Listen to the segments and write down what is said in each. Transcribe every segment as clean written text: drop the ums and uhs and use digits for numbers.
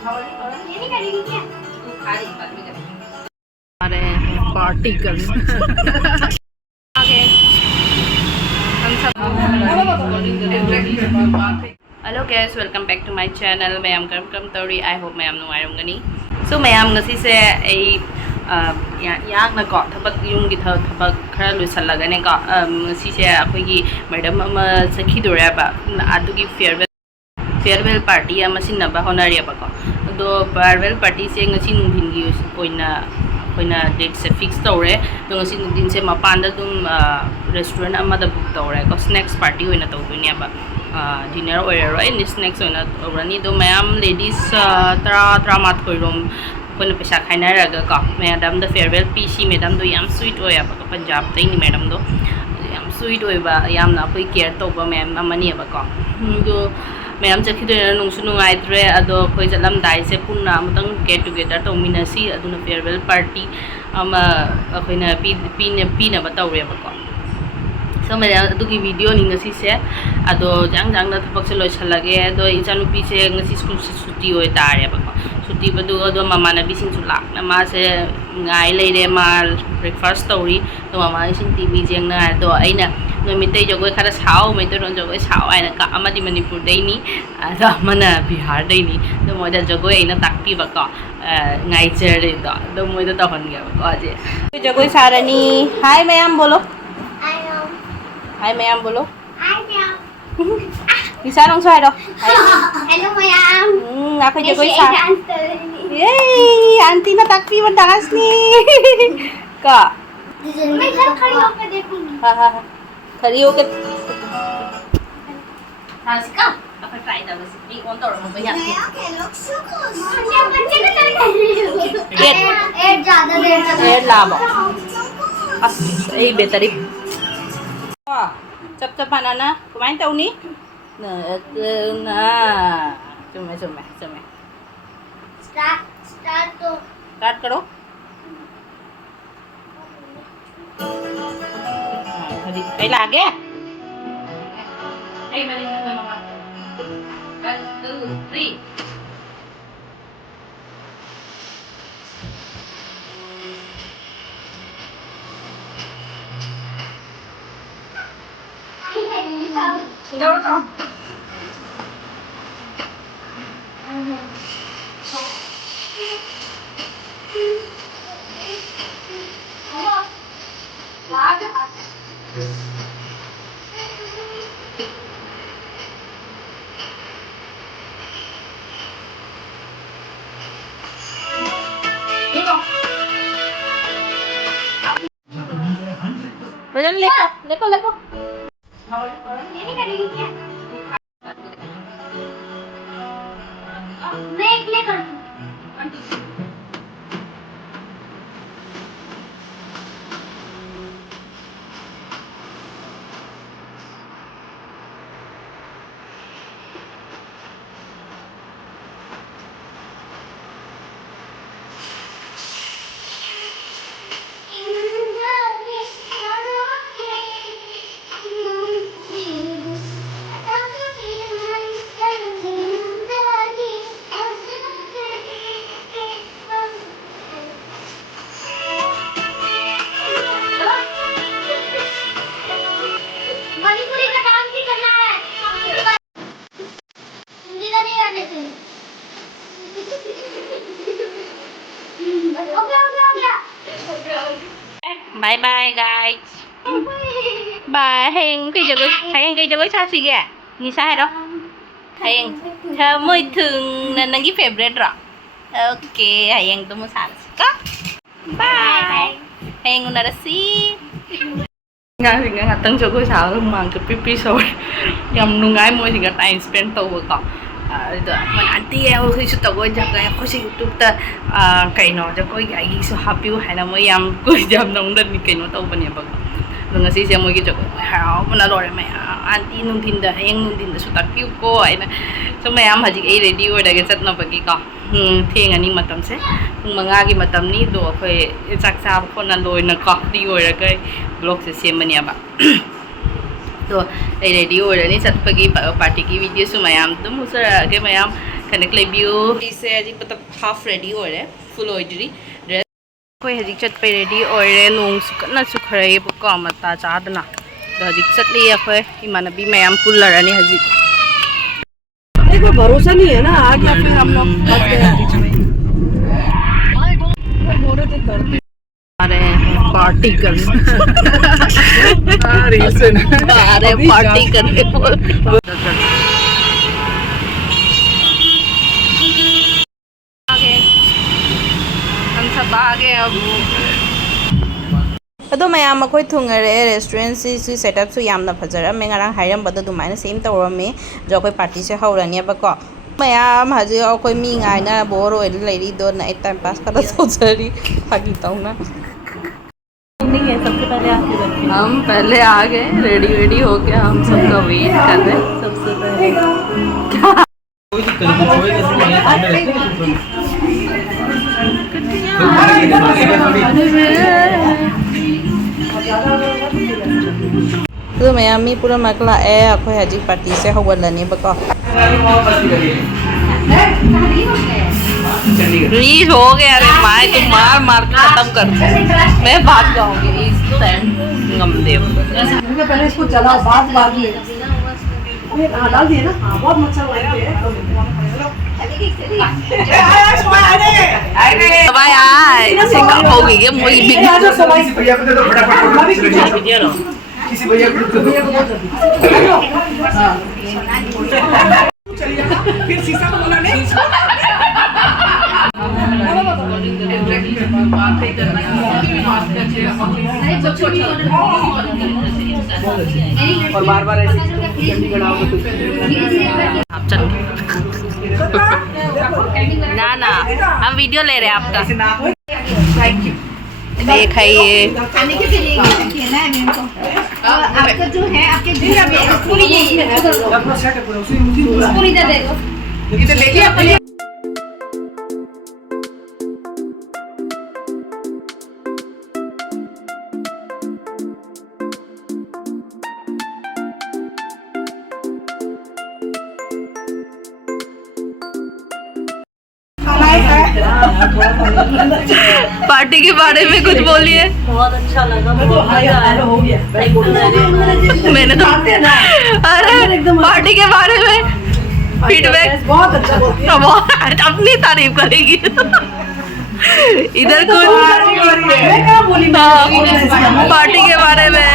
अरे पार्टी कर hello guys, welcome back to my channel. मैम कम तौरी। आई होप मैम नुंगाइरमगनी। सो मैम ngasi यागनको थबक युंगी थबक खरा लुसलगने को ngasi से अखोगी मैडम अमा सखिदोरेबा अदुगी फेयरवेल पार्टी अमा सिन्नबा होनारेबको अदो फेयरवेल पार्टी से ngasi नुंदिनगी ओइना अखोइना डेट से फिक्स तौरे। तो ngasi नुंदिन से मपान दुम रेस्टोरेंट अमा द बुक तौरे को स्नैक्स पार्टी ओइना तौदोइनेबा डिनर ओइररोइ स्नैक्स ओइना तौरनी। दो मैम लेडीज 13 रोम अखोइना पैसा खाइनारगा को madam the farewell PC madam दो याम स्वीट ओइबा पंजाब तैनी मैडम दो याम स्वीट ओइबा यामना अखोइ केयर तौबा मैम अमनीबा को दो मैम चखिदोइना नुंसु नुंगाइद्रे अदो अखोइ जलमदाइ से पुन्ना अमतंग गेट टुगेदर तौमिनसी अदुना फेयरवेल पार्टी अमा अखोइना पीनबा तौरेबा को। सो मैम अदुगी वीडियो नि ngasi से अदो जांग दा थबक से लोइसलगे अदो इचानुपी से ngasi स्कूल से छुट्टी ओइ तारेबा को छुट्टी बदु अदो मामानबी सिंसु लाकना मा से ngai leire ma breakfast tawri to mama sin tv jengna do aina no mitai jogoi khara sao mitai ron jogoi sao aina ka amadi manipur dai ni da mana bihar dai ni to moida jogoi aina takpi ba ko ngai chere do moida ta hon ga ko aje jogoi sarani hi ma'am bolo hi ma'am bolo hi ma'am bisa dong sai do hello ma'am aku jogoi sa Yeay, aunty ना takpi mendangas nih, kak. मैं इधर खड़ी होकर देखूंगी। हाँ, खड़ी होकर। हाँ सिका, apa try dah besi. Ini kontor mau banyak. Air lama. As, battery. Wah, cap mana na? Kemain tahu nih? Nah, cuma. Start करो। पहले आगे लेको Bye bye guys. Bye. Hayang kay jago sa sige. Ni sa đó. Hayang thơ môi thường là nang favorite rồi. Okay, hayang tu mo sa ka. Bye. Hayang una ra si. Nga thì nga tăng cho cô sao luôn mang cái pipi rồi. Yam nung ai môi thì nga time spend tàu bờ cọ. Mình auntie em khi chút tàu coi chắc cái có sự YouTube ta cái nó cho coi cái gì số happy hay là mới em coi jam nông dân cái nó tàu bên nhà bậc rồi ngasi siang mới cái chỗ hào mana rồi mày auntie nung tin dah yang nung tin dah sudah view ko ai na so mày am haji cái ready rồi cái chất nó bagi ko thieng ani matam se mga gi matam ni do khoi chak cha ko na loi na ko di rồi cái blog se sem mania ba तो ready हो रही सब की party की video सु ma'am तुम उस के मैम कनेक्ट लेबियो इसे हजी मतलब हाफ रेडी हो रहे फुल ओइडरी ड्रेस कोई हजी चट पे रेडी हो रहे नोंग सुकना सुखरे बको मता चादना हजी चटली अखोय इमानबी मयाम पुल्लरनी हजी कोई भरोसा नहीं है ना आगे फिर हम लोग फंस गए अरे पार्टी करने अरे पार्टी करने हम सब आ गए अब अदो मयाम अखोय थुंगरे रेस्टोरेंट सी सेटअप सु यामना फजरमे ngarang हाइरमबद दुमाइना सेम तौरमे जो अखोय पार्टी से हौरनी बको मयाम हजे अखोय मी गाइना बोर ओइ लेरी दो ना टाइम पास कर सोचरी फागी तौना नहीं है सबसे पहले हम पहले आ गए रेडी हो गया हम सबका वेट कर रहे सबसे पहले तो मैं मी पूरा मकला ए अखोय हजी पार्टी से हवलनी बको रीच हो गया अरे माय तुम मार मार के खत्म कर मैं भाग जाऊंगी इस स्टैंड गमदेव पहले इसको चलाओ बाद में ये डाल दिए ना बहुत मच्छर बाय आए से हो गई है मोई बिग भैया को दे दो फटाफट किसी भैया को फिर शीशा को बोला नहीं और बार ऐसे चंडीगढ़ आओगे तो ना हम वीडियो ले रहे हैं आपका खाइए आपका जो है आपके पूरी दे दो पार्टी के बारे में कुछ बोलिए। बहुत अच्छा लगा हो गया मैंने तो अरे पार्टी के बारे में फीडबैक बहुत अच्छा बोलती अपनी तारीफ करेगी इधर कुछ पार्टी के बारे में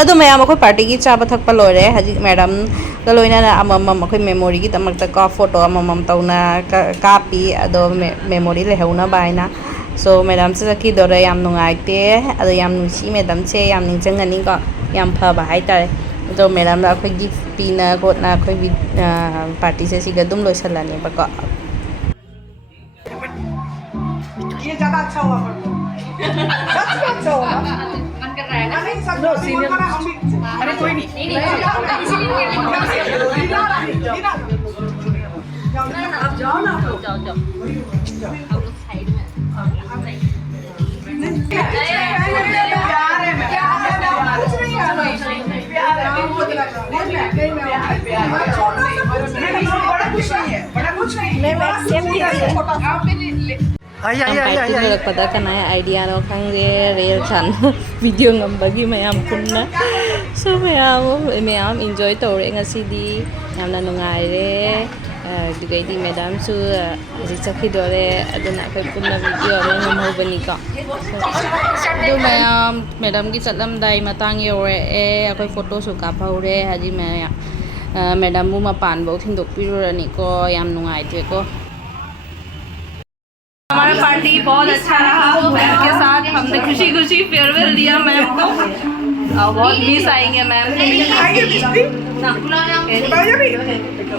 अदो मैं अखोय पार्टी की चाब थकपा लोरे हजी मैडम का लोइना अमम अखोय मेमोरी की तमकता का फोटो अमम तौना कापी अदो मेमोरी लेहौना बायना सो मैडम से चकी दोरे याम नुंगाइते अदो याम नुसी मैडम से याम निंजंगनी का याम फबा हाइतारे अदो मैडम अखोय गिफ्ट पीना कोटना अखोय पार्टी से सिगा दुम लोइसलानी बको ये ज्यादा अच्छा हुआ सच में अच्छा हुआ मन कर रहा है ना अरे कोई नहीं आप जाओ ना जाओ साइड पता करना है idea no खंगे rail Chan video ngambagi mayam punna so mayam enjoy tore ngasidi yamna nungaire digadi madam su richakhi dore aduna kai punna video re ngamobani ka do mayam madam gi chatlam dai matang yore e akoi photo su ka phaure haji madam bu mapan bo thindok pirurani ko yam nungai the ko हमारा party बहुत अच्छा रहा ma'am के साथ हमने खुशी खुशी farewell दिया मैम को बहुत मिस आएंगे मैम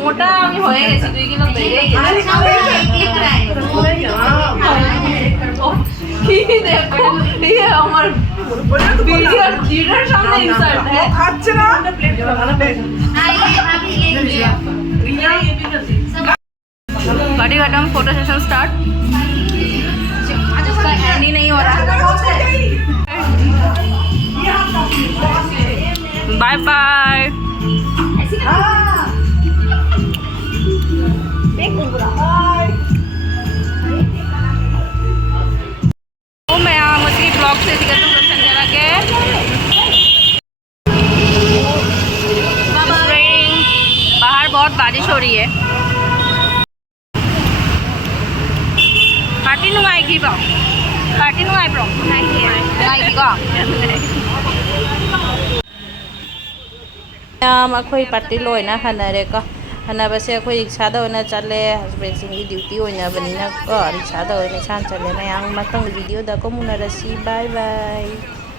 मोटा होएगा की लोग ये हमार वीडियो लीडर सामने इंसर्ट है पार्टी खत्म photo session start and he नहीं हो रहा बाय बाय ꯇꯧꯔꯤꯌꯦ ꯄꯥꯔꯇꯤ ꯅꯨꯡꯉꯥꯏꯈꯤꯕ꯭ꯔꯣ ꯄꯥꯔꯇꯤ ꯅꯨꯡꯉꯥꯏꯕ꯭ꯔꯣ ꯅꯨꯡꯉꯥꯏꯈꯤꯀꯣ ꯑꯩꯈꯣꯏ ꯄꯥꯔꯇꯤ ꯂꯣꯏꯅ ꯍꯟꯅꯔꯦꯀꯣ ꯍꯟꯅꯕꯁꯦ ꯑꯩꯈꯣꯏ ꯔꯤꯛꯁꯥꯗ ꯑꯣꯏꯅ ꯆꯠꯂꯦ ꯍꯁꯕꯦꯟꯁꯤꯡꯒꯤ ꯗ꯭ꯌꯨꯇꯤ ꯑꯣꯏꯅꯕꯅꯤꯅꯀꯣ ꯔꯤꯛꯁꯥꯗ ꯑꯣꯏꯅ ꯏꯁꯥꯅ ꯆꯠꯂꯦ ꯃꯌꯥꯝ ꯃꯊꯪꯒꯤ ꯚꯤꯗꯤꯑꯣꯗ ꯀꯨꯝꯃꯨꯅꯔꯁꯤ ꯕꯥꯏ ꯕꯥꯏ